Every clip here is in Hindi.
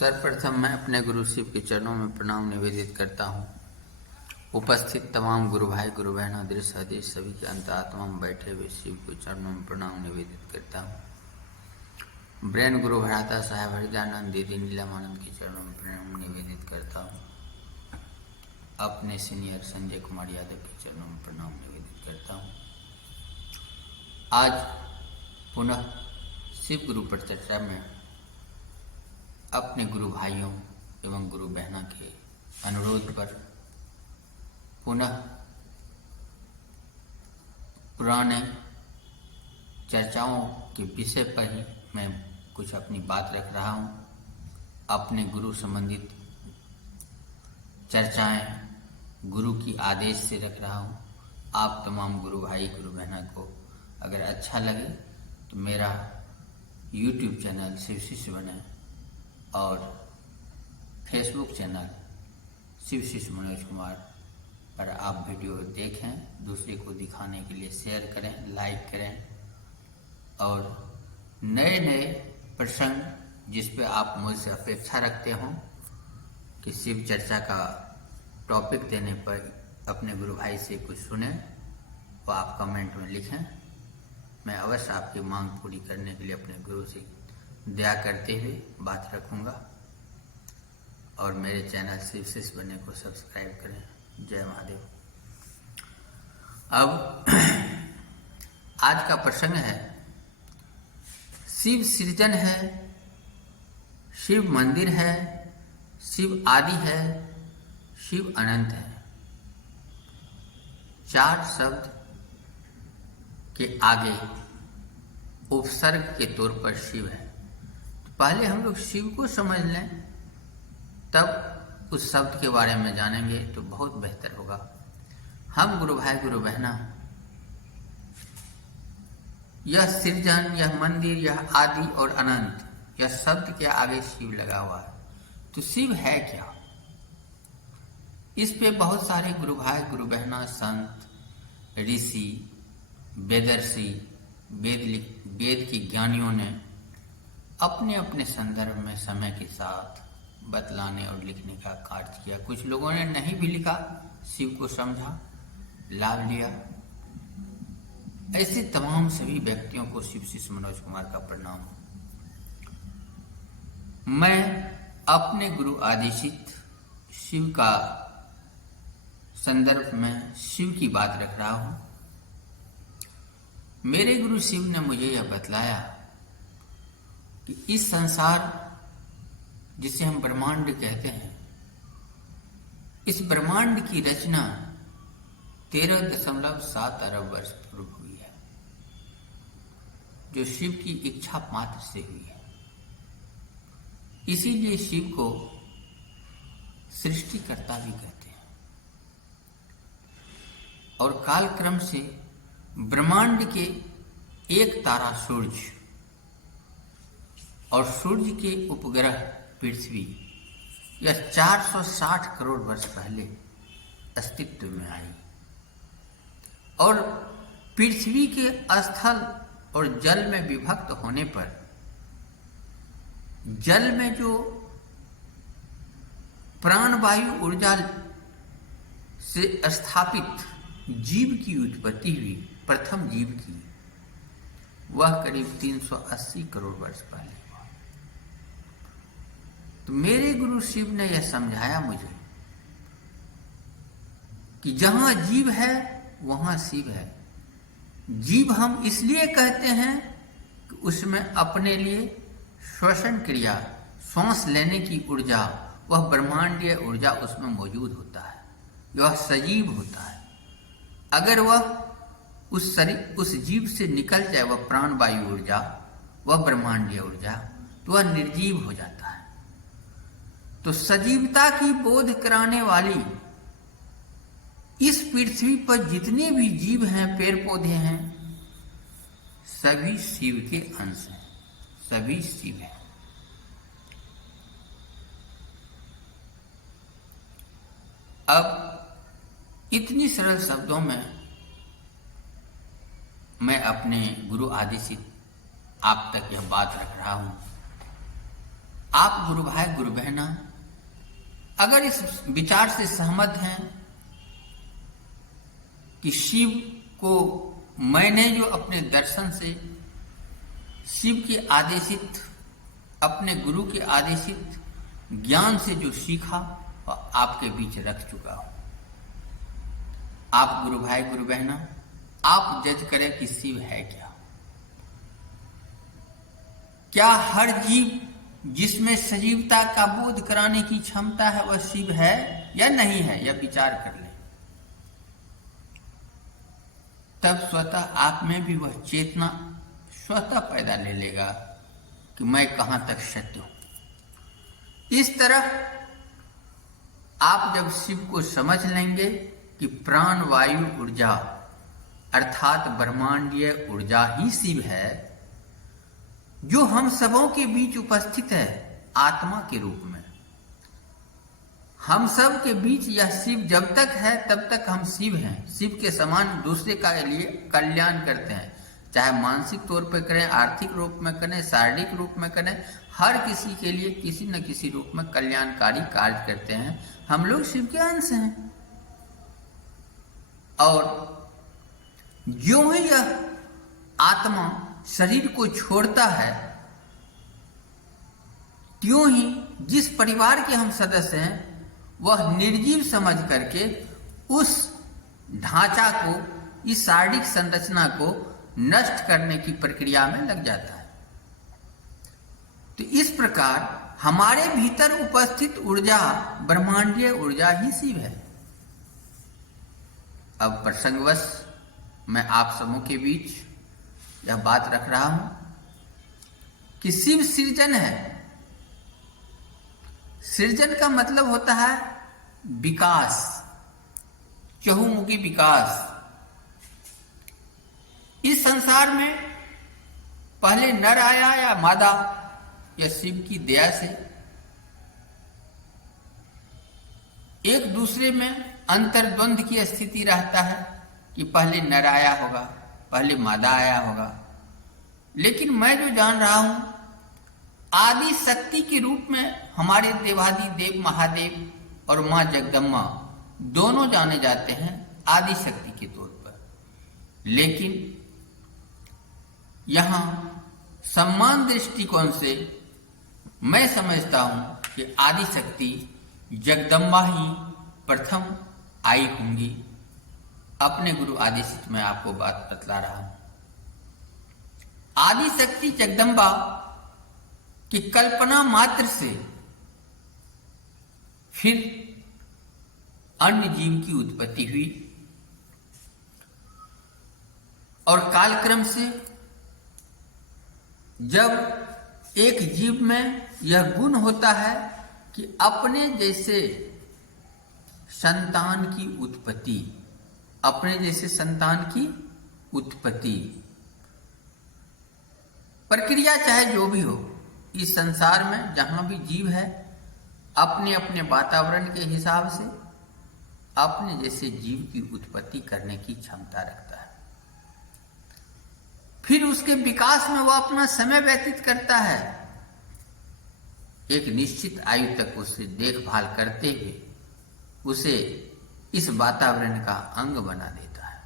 सर्वप्रथम मैं अपने गुरु शिव के चरणों में प्रणाम निवेदित करता हूँ। उपस्थित तमाम गुरु भाई गुरु बहनों दृश्य आदेश सभी के अंतरात्मा में बैठे हुए शिव के चरणों में प्रणाम निवेदित करता हूँ। ब्रेन गुरु भराता साहेब हरिदानंद दीदी नीलमानंद के चरणों में प्रणाम निवेदित करता हूँ। अपने सीनियर संजय कुमार यादव के चरणों में प्रणाम निवेदित करता हूँ। आज पुनः शिव गुरु पर चर्चा में अपने गुरु भाइयों एवं गुरु बहनों के अनुरोध पर पुनः पुराने चर्चाओं के विषय पर ही मैं कुछ अपनी बात रख रहा हूँ। अपने गुरु संबंधित चर्चाएं गुरु की आदेश से रख रहा हूँ। आप तमाम गुरु भाई गुरु बहनों को अगर अच्छा लगे तो मेरा YouTube चैनल शिव शिष्य बने और फेसबुक चैनल शिव शिष्य मनोज कुमार पर आप वीडियो देखें, दूसरे को दिखाने के लिए शेयर करें, लाइक करें और नए नए प्रसंग जिस पे आप मुझसे अपेक्षा रखते हों कि शिव चर्चा का टॉपिक देने पर अपने गुरु भाई से कुछ सुने वो आप कमेंट में लिखें। मैं अवश्य आपकी मांग पूरी करने के लिए अपने गुरु से दया करते हुए बात रखूंगा और मेरे चैनल शिव शिष्य बने को सब्सक्राइब करें। जय महादेव। अब आज का प्रसंग है शिव सृजन है, शिव मंदिर है, शिव आदि है, शिव अनंत है। चार शब्द के आगे उपसर्ग के तौर पर शिव है। पहले हम लोग शिव को समझ लें, तब उस शब्द के बारे में जानेंगे तो बहुत बेहतर होगा। हम गुरु भाई गुरु बहना, यह सृजन, यह मंदिर, यह आदि और अनंत, यह शब्द के आगे शिव लगा हुआ है। तो शिव है क्या? इस पे बहुत सारे गुरु भाई गुरु बहना, संत, ऋषि, वेदर्षि, वेद के ज्ञानियों ने अपने अपने संदर्भ में समय के साथ बतलाने और लिखने का कार्य किया। कुछ लोगों ने नहीं भी लिखा, शिव को समझा, लाभ लिया। ऐसे तमाम सभी व्यक्तियों को शिव शिष्य मनोज कुमार का प्रणाम। मैं अपने गुरु आदेशित शिव का संदर्भ में शिव की बात रख रहा हूं। मेरे गुरु शिव ने मुझे यह बतलाया कि इस संसार जिसे हम ब्रह्मांड कहते हैं, इस ब्रह्मांड की रचना 13.7 अरब वर्ष पूर्व हुई है, जो शिव की इच्छा मात्र से हुई है। इसीलिए शिव को सृष्टिकर्ता भी कहते हैं। और कालक्रम से ब्रह्मांड के एक तारा सूर्य और सूर्य के उपग्रह पृथ्वी यह 460 करोड़ वर्ष पहले अस्तित्व में आई। और पृथ्वी के स्थल और जल में विभक्त होने पर जल में जो प्राणवायु ऊर्जा से स्थापित जीव की उत्पत्ति हुई, प्रथम जीव की, वह करीब 380 करोड़ वर्ष पहले। तो मेरे गुरु शिव ने यह समझाया मुझे कि जहां जीव है वहां शिव है। जीव हम इसलिए कहते हैं कि उसमें अपने लिए श्वसन क्रिया, श्वास लेने की ऊर्जा, वह ब्रह्मांडीय ऊर्जा उसमें मौजूद होता है, वह सजीव होता है। अगर वह उस जीव से निकल जाए, वह प्राणवायु ऊर्जा, वह ब्रह्मांडीय ऊर्जा, तो वह निर्जीव हो जाता है। तो सजीवता की बोध कराने वाली इस पृथ्वी पर जितने भी जीव हैं, पेड़ पौधे हैं, सभी शिव के अंश हैं, सभी शिव हैं। अब इतनी सरल शब्दों में मैं अपने गुरु आदेशित आप तक यह बात रख रहा हूं आप गुरु भाई गुरु बहना अगर इस विचार से सहमत हैं कि शिव को मैंने जो अपने दर्शन से शिव के आदेशित, अपने गुरु के आदेशित ज्ञान से जो सीखा और आपके बीच रख चुका हूं, आप गुरु भाई गुरु बहना आप जज करें कि शिव है क्या। क्या हर जीव जिसमें सजीवता का बोध कराने की क्षमता है वह शिव है या नहीं है, यह विचार कर ले। तब स्वतः आप में भी वह चेतना स्वतः पैदा ले लेगा कि मैं कहां तक सत्य हूं। इस तरह आप जब शिव को समझ लेंगे कि प्राण वायु ऊर्जा अर्थात ब्रह्मांडीय ऊर्जा ही शिव है, जो हम सबों के बीच उपस्थित है आत्मा के रूप में। हम सब के बीच यह शिव जब तक है तब तक हम शिव हैं। शिव के समान दूसरे का लिए कल्याण करते हैं, चाहे मानसिक तौर पर करें, आर्थिक रूप में करें, शारीरिक रूप में करें, हर किसी के लिए किसी न किसी रूप में कल्याणकारी कार्य करते हैं। हम लोग शिव के अंश हैं। और जो ही यह आत्मा शरीर को छोड़ता है, त्यों ही जिस परिवार के हम सदस्य हैं वह निर्जीव समझ करके उस ढांचा को, इस शारीरिक संरचना को नष्ट करने की प्रक्रिया में लग जाता है। तो इस प्रकार हमारे भीतर उपस्थित ऊर्जा ब्रह्मांडीय ऊर्जा ही शिव है। अब प्रसंगवश मैं आप सबों के बीच यह बात रख रहा हूं कि शिव सृजन है। सृजन का मतलब होता है विकास, चहुमुखी विकास। इस संसार में पहले नर आया या मादा, या शिव की दया से एक दूसरे में अंतर्द्वंद की स्थिति रहता है कि पहले नर आया होगा, पहले मादा आया होगा। लेकिन मैं जो जान रहा हूं, आदि शक्ति के रूप में हमारे देवादि देव महादेव और मां जगदम्बा दोनों जाने जाते हैं आदि शक्ति के तौर पर। लेकिन यहां सम्मान दृष्टिकोण से मैं समझता हूं कि आदि शक्ति जगदम्बा ही प्रथम आई होंगी। अपने गुरु आदेशित मैं आपको बात बतला रहा हूं। आदि शक्ति जगदम्बा की कल्पना मात्र से फिर अन्य जीव की उत्पत्ति हुई और कालक्रम से जब एक जीव में यह गुण होता है कि अपने जैसे संतान की उत्पत्ति, अपने जैसे संतान की उत्पत्ति प्रक्रिया चाहे जो भी हो, इस संसार में जहां भी जीव है अपने अपने वातावरण के हिसाब से अपने जैसे जीव की उत्पत्ति करने की क्षमता रखता है। फिर उसके विकास में वह अपना समय व्यतीत करता है। एक निश्चित आयु तक उसे देखभाल करते हुए उसे इस वातावरण का अंग बना देता है।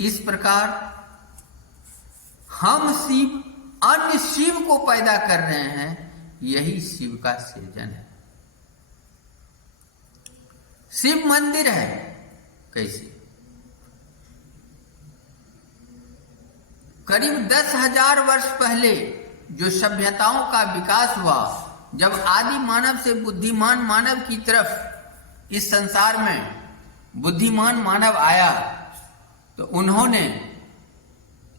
इस प्रकार हम शिव अन्य शिव को पैदा कर रहे हैं, यही शिव का सृजन है। शिव मंदिर है कैसे? करीब 10,000 वर्ष पहले जो सभ्यताओं का विकास हुआ, जब आदि मानव से बुद्धिमान मानव की तरफ इस संसार में बुद्धिमान मानव आया, तो उन्होंने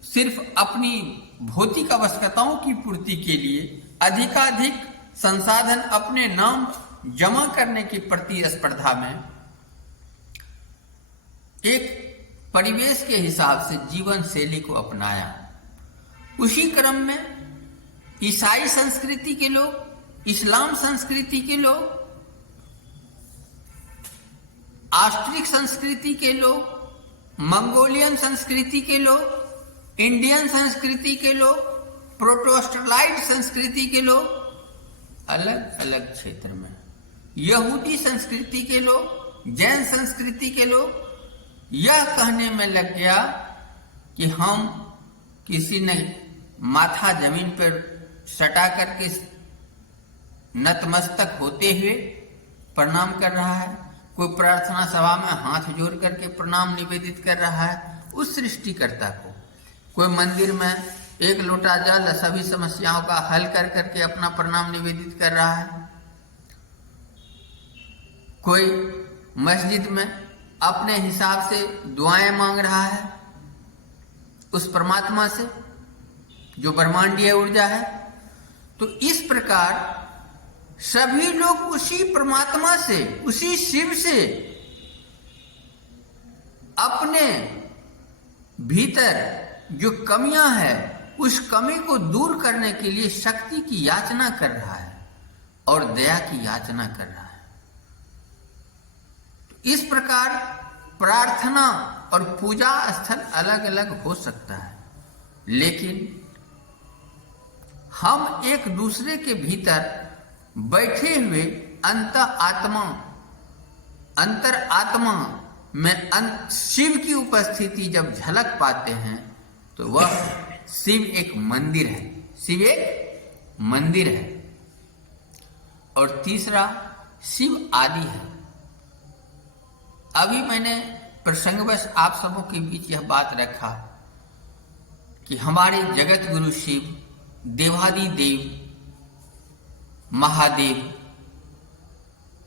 सिर्फ अपनी भौतिक आवश्यकताओं की पूर्ति के लिए अधिकाधिक संसाधन अपने नाम जमा करने की प्रतिस्पर्धा में एक परिवेश के हिसाब से जीवन शैली को अपनाया। उसी क्रम में ईसाई संस्कृति के लोग, इस्लाम संस्कृति के लोग, ऑस्ट्रिक संस्कृति के लोग, मंगोलियन संस्कृति के लोग, इंडियन संस्कृति के लोग, प्रोटोस्टलाइट संस्कृति के लोग अलग अलग क्षेत्र में। यहूदी संस्कृति के लोग, जैन संस्कृति के लोग यह कहने में लग गया कि हम किसी ने माथा जमीन पर सटा करके नतमस्तक होते हुए प्रणाम कर रहा है, कोई प्रार्थना सभा में हाथ जोड़ करके प्रणाम निवेदित कर रहा है उस सृष्टिकर्ता को, कोई मंदिर में एक लोटा जल सभी समस्याओं का हल कर करके अपना प्रणाम निवेदित कर रहा है, कोई मस्जिद में अपने हिसाब से दुआएं मांग रहा है उस परमात्मा से जो ब्रह्मांडीय ऊर्जा है। तो इस प्रकार सभी लोग उसी परमात्मा से, उसी शिव से अपने भीतर जो कमियां हैं उस कमी को दूर करने के लिए शक्ति की याचना कर रहा है और दया की याचना कर रहा है। इस प्रकार प्रार्थना और पूजा स्थल अलग अलग हो सकता है, लेकिन हम एक दूसरे के भीतर बैठे हुए अंतर आत्मा में शिव की उपस्थिति जब झलक पाते हैं तो वह शिव एक मंदिर है, शिव एक मंदिर है। और तीसरा, शिव आदि है। अभी मैंने प्रसंगवश आप सबों के बीच यह बात रखा कि हमारे जगत गुरु शिव देवादि देव महादेव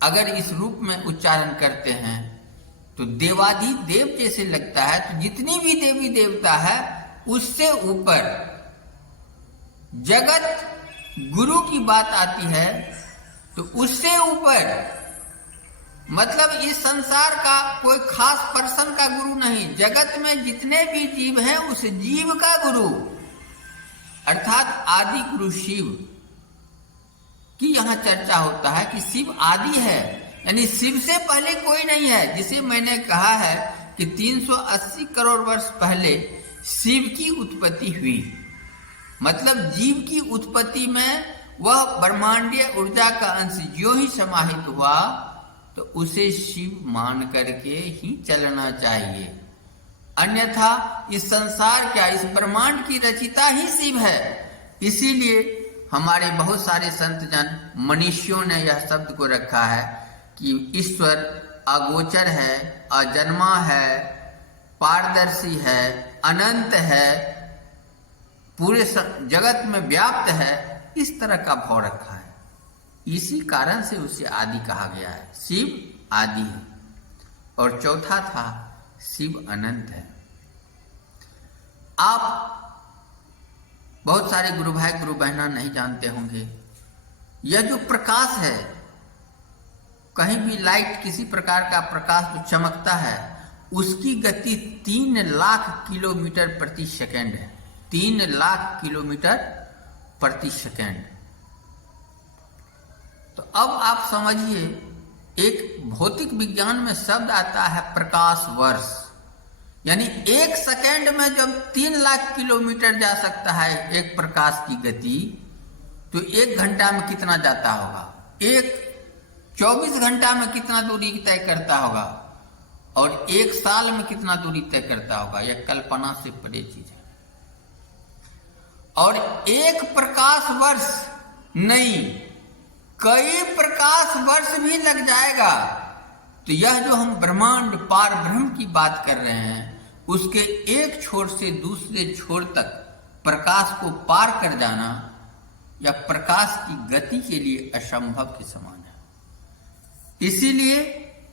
अगर इस रूप में उच्चारण करते हैं तो देवादि देव जैसे लगता है। तो जितनी भी देवी देवता है उससे ऊपर जगत गुरु की बात आती है तो उससे ऊपर, मतलब इस संसार का कोई खास पर्सन का गुरु नहीं, जगत में जितने भी जीव हैं उस जीव का गुरु अर्थात आदि गुरु शिव की यहां चर्चा होता है कि शिव आदि है, यानी शिव से पहले कोई नहीं है। जिसे मैंने कहा है कि 380 करोड़ वर्ष पहले शिव की उत्पत्ति हुई, मतलब जीव की उत्पत्ति में वह ब्रह्मांडीय ऊर्जा का अंश जो ही समाहित हुआ तो उसे शिव मान करके ही चलना चाहिए, अन्यथा इस संसार क्या, इस ब्रह्मांड की रचिता ही शिव है। इसीलिए हमारे बहुत सारे संत जन मनीषियों ने यह शब्द को रखा है कि ईश्वर अगोचर है, अजन्मा है, पारदर्शी है, अनंत है, पूरे जगत में व्याप्त है, इस तरह का भाव रखा है। इसी कारण से उसे आदि कहा गया है, शिव आदि है। और चौथा था शिव अनंत है। आप बहुत सारे गुरु भाई गुरु बहना नहीं जानते होंगे, यह जो प्रकाश है, कहीं भी लाइट किसी प्रकार का प्रकाश जो चमकता है उसकी गति 3 लाख किलोमीटर प्रति सेकंड है, 3 लाख किलोमीटर प्रति सेकंड। तो अब आप समझिए, एक भौतिक विज्ञान में शब्द आता है प्रकाश वर्ष, यानी 1 सेकंड में जब 3 लाख किलोमीटर जा सकता है एक प्रकाश की गति, तो 1 घंटा में कितना जाता होगा, 24 घंटा में कितना दूरी तय करता होगा, और 1 साल में कितना दूरी तय करता होगा, यह कल्पना से परे चीज है। और 1 प्रकाश वर्ष नहीं, कई प्रकाश वर्ष भी लग जाएगा। तो यह जो हम ब्रह्मांड पार ब्रह्म की बात कर रहे हैं, उसके एक छोर से दूसरे छोर तक प्रकाश को पार कर जाना या प्रकाश की गति के लिए असंभव के समान है। इसीलिए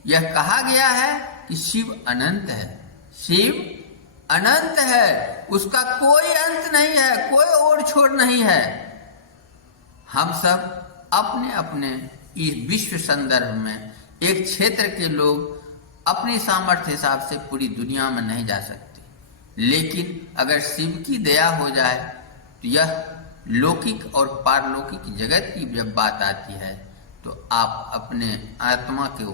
यह कहा गया है कि शिव अनंत है, शिव अनंत है, उसका कोई अंत नहीं है, कोई ओर छोर नहीं है। हम सब अपने अपने इस विश्व संदर्भ में एक क्षेत्र के लोग अपनी सामर्थ्य हिसाब से पूरी दुनिया में नहीं जा सकते, लेकिन अगर शिव की दया हो जाए तो यह लौकिक और पारलौकिक जगत की जब बात आती है तो आप अपने आत्मा को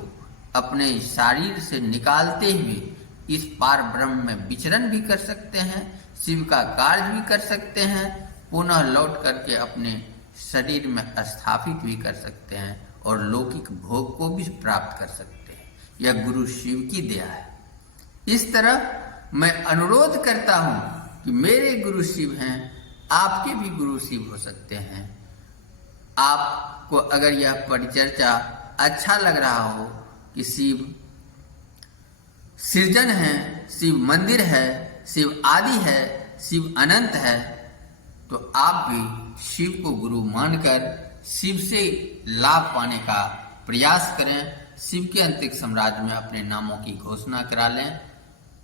अपने शरीर से निकालते हुए इस पार ब्रह्म में विचरण भी कर सकते हैं, शिव का कार्य भी कर सकते हैं, पुनः लौट करके अपने शरीर में स्थापित भी कर सकते हैं और लौकिक भोग को भी प्राप्त कर सकते हैं। यह गुरु शिव की दया है। इस तरह मैं अनुरोध करता हूं कि मेरे गुरु शिव हैं, आपके भी गुरु शिव हो सकते हैं। आपको अगर यह परिचर्चा अच्छा लग रहा हो कि शिव सृजन है, शिव मंदिर है, शिव आदि है, शिव अनंत है, तो आप भी शिव को गुरु मानकर शिव से लाभ पाने का प्रयास करें। शिव के अंतरिक्ष साम्राज्य में अपने नामों की घोषणा करा लें।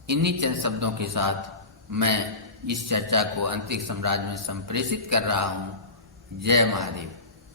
इन्हीं चंद शब्दों के साथ मैं इस चर्चा को अंतरिक्ष साम्राज्य में संप्रेषित कर रहा हूँ। जय महादेव।